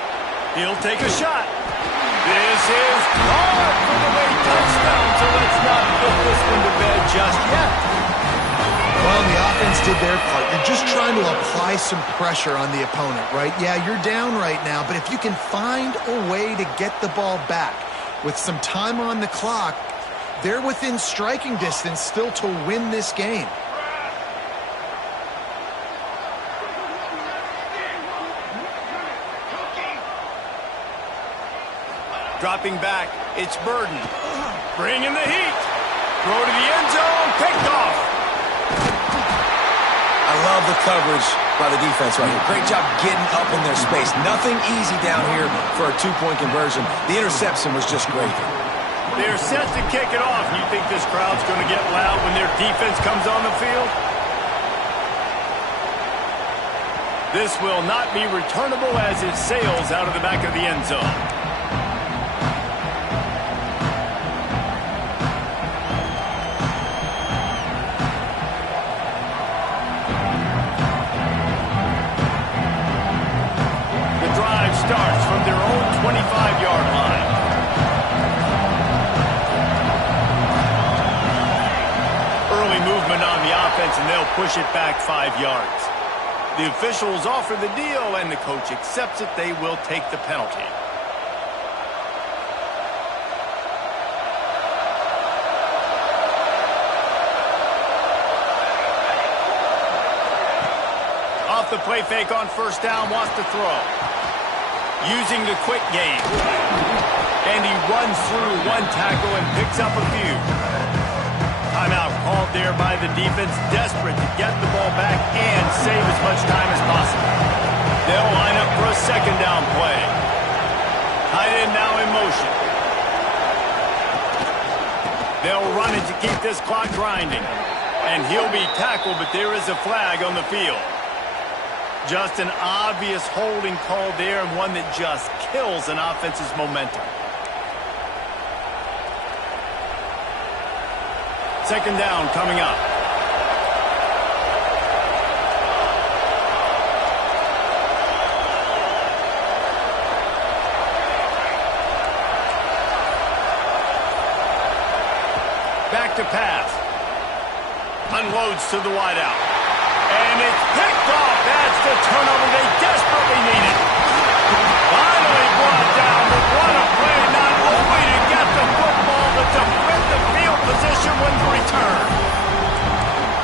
He'll take a shot. This is hard for the late touchdown, so let's not put this one to bed just yet. Well, the offense did their part. You're just trying to apply some pressure on the opponent, right? Yeah, you're down right now, but if you can find a way to get the ball back with some time on the clock, they're within striking distance still to win this game. Dropping back, it's Burden. Bringing the heat. Throw to the end zone, picked off. I love the coverage by the defense right here. Great job getting up in their space. Nothing easy down here for a 2-point conversion. The interception was just great. They're set to kick it off. You think this crowd's going to get loud when their defense comes on the field? This will not be returnable as it sails out of the back of the end zone. Starts from their own 25-yard line. Early movement on the offense, and they'll push it back 5 yards. The officials offer the deal, and the coach accepts it. They will take the penalty. Off the play fake on 1st down, wants to throw. Using the quick game. And he runs through 1 tackle and picks up a few. Timeout called there by the defense, desperate to get the ball back and save as much time as possible. They'll line up for a 2nd down play. Tight end now in motion. They'll run it to keep this clock grinding. And he'll be tackled, but there is a flag on the field. Just an obvious holding call there, and one that just kills an offense's momentum. 2nd down coming up. Back to pass. Unloads to the wideout. And it's picked off. That's the turnover they desperately needed. Finally brought down, but what a play, not only to get the football, but to flip the field position when the return.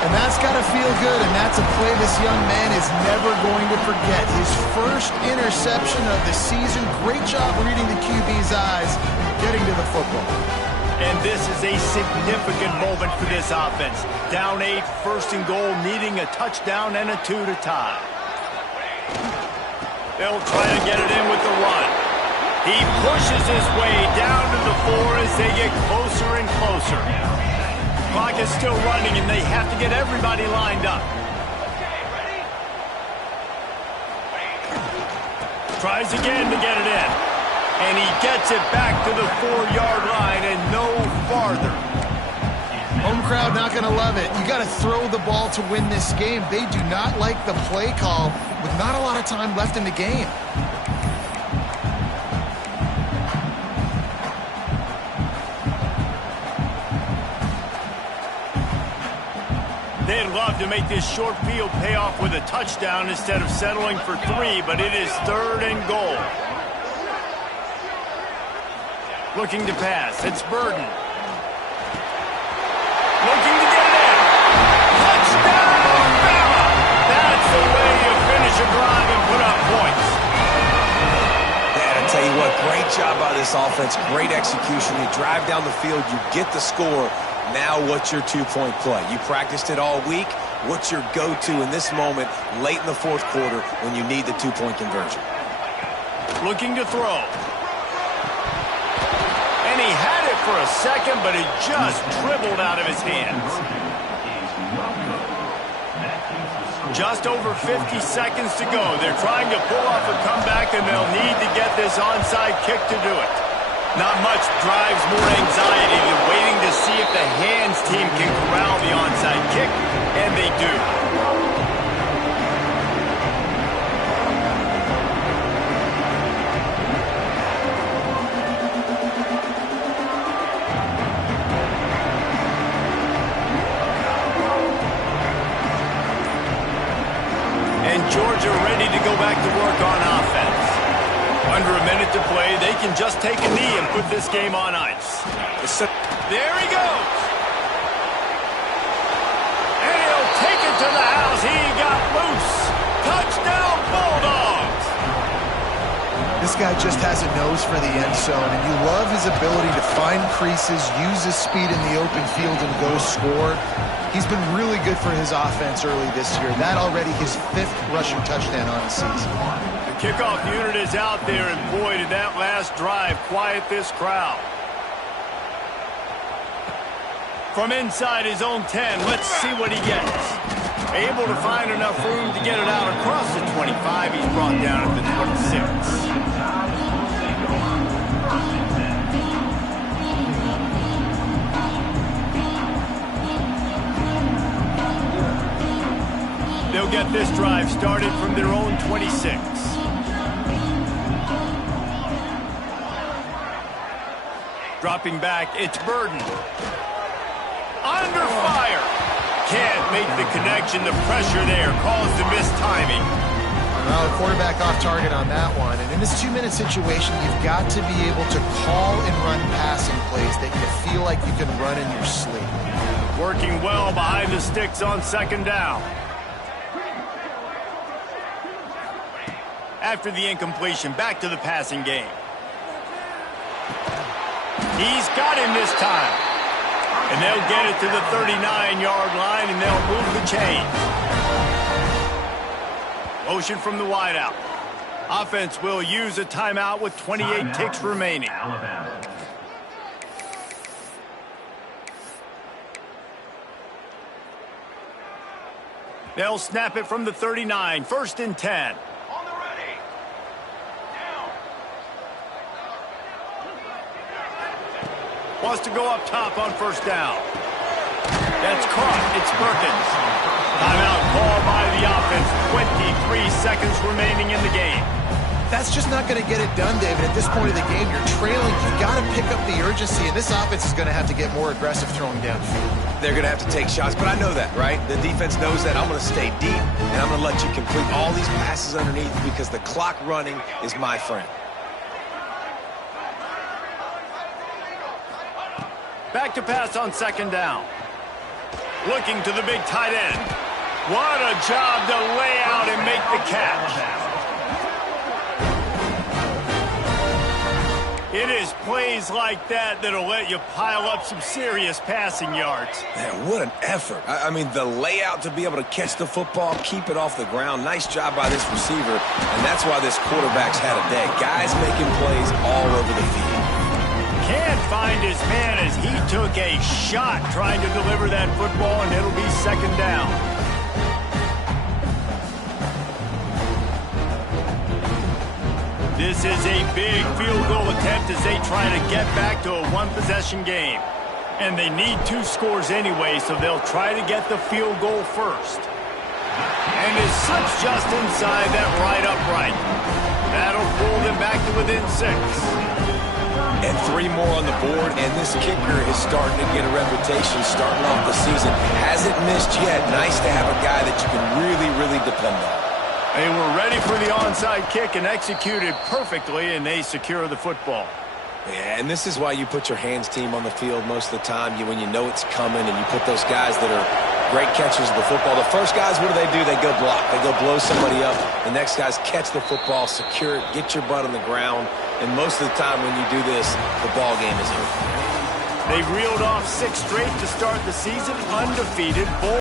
And that's got to feel good, and that's a play this young man is never going to forget. His first interception of the season. Great job reading the QB's eyes and getting to the football. And this is a significant moment for this offense. Down 8, 1st and goal, needing a touchdown and a 2 to tie. They'll try to get it in with the run. He pushes his way down to the 4 as they get closer and closer. Clock is still running, and they have to get everybody lined up. Tries again to get it in. And he gets it back to the 4-yard line and no farther. Home crowd not going to love it. You got to throw the ball to win this game. They do not like the play call with not a lot of time left in the game. They'd love to make this short field pay off with a touchdown instead of settling for 3, but it is 3rd and goal. Looking to pass. It's Burden. Looking to get it in. Touchdown, Bama! That's the way you finish a drive and put up points. Man, I tell you what, great job by this offense. Great execution. You drive down the field, you get the score. Now what's your two-point play? You practiced it all week. What's your go-to in this moment late in the fourth quarter when you need the two-point conversion? Looking to throw. And he had it for a second, but it just dribbled out of his hands. Just over 50 seconds to go. They're trying to pull off a comeback, and they'll need to get this onside kick to do it. Not much drives more anxiety than waiting to see if the hands team can corral the onside kick, and they do. And Georgia ready to go back to work on offense. Under a minute to play, they can just take a knee and put this game on ice. There he goes. And he'll take it to the house. He got loose. Touchdown, Bulldogs. This guy just has a nose for the end zone, and you love his ability to find creases, use his speed in the open field, and go score. He's been really good for his offense early this year. That already his 5th rushing touchdown on the season. The kickoff unit is out there, and boy, did that last drive quiet this crowd. From inside his own 10, let's see what he gets. Able to find enough room to get it out across the 25. He's brought down at the 26. They'll get this drive started from their own 26. Dropping back, it's Burden. Under fire. Can't make the connection. The pressure there caused the missed timing. Well, the quarterback off target on that one. And in this 2-minute situation, you've got to be able to call and run passing plays that you feel like you can run in your sleep. Working well behind the sticks on 2nd down. After the incompletion, back to the passing game. He's got him this time. And they'll get it to the 39-yard line, and they'll move the chain. Motion from the wideout. Offense will use a timeout with 28 ticks remaining. They'll snap it from the 39, 1st and 10. Wants to go up top on 1st down. That's caught. It's Perkins. Timeout called by the offense. 23 seconds remaining in the game. That's just not going to get it done, David. At this point of the game, you're trailing. You've got to pick up the urgency, and this offense is going to have to get more aggressive throwing downfield. They're going to have to take shots, but I know that, right? The defense knows that. I'm going to stay deep, and I'm going to let you complete all these passes underneath because the clock running is my friend. Back to pass on 2nd down. Looking to the big tight end. What a job to lay out and make the catch. It is plays like that that'll let you pile up some serious passing yards. Man, what an effort. I mean, the layout to be able to catch the football, keep it off the ground. Nice job by this receiver, and that's why this quarterback's had a day. Guys making plays all over the field. Can't find his man as he took a shot trying to deliver that football, and it'll be 2nd down. This is a big field goal attempt as they try to get back to a one-possession game. And they need 2 scores anyway, so they'll try to get the field goal first. And it slips just inside that right upright. That'll pull them back to within 6. And 3 more on the board, and this kicker is starting to get a reputation starting off the season. Hasn't missed yet. Nice to have a guy that you can really, really depend on. They were ready for the onside kick and executed perfectly, and they secure the football. Yeah, and this is why you put your hands team on the field most of the time when you know it's coming, and you put those guys that are great catchers of the football. The first guys, what do? They go block. They go blow somebody up. The next guys catch the football, secure it, get your butt on the ground. And most of the time when you do this, the ball game is over. They reeled off 6 straight to start the season, undefeated.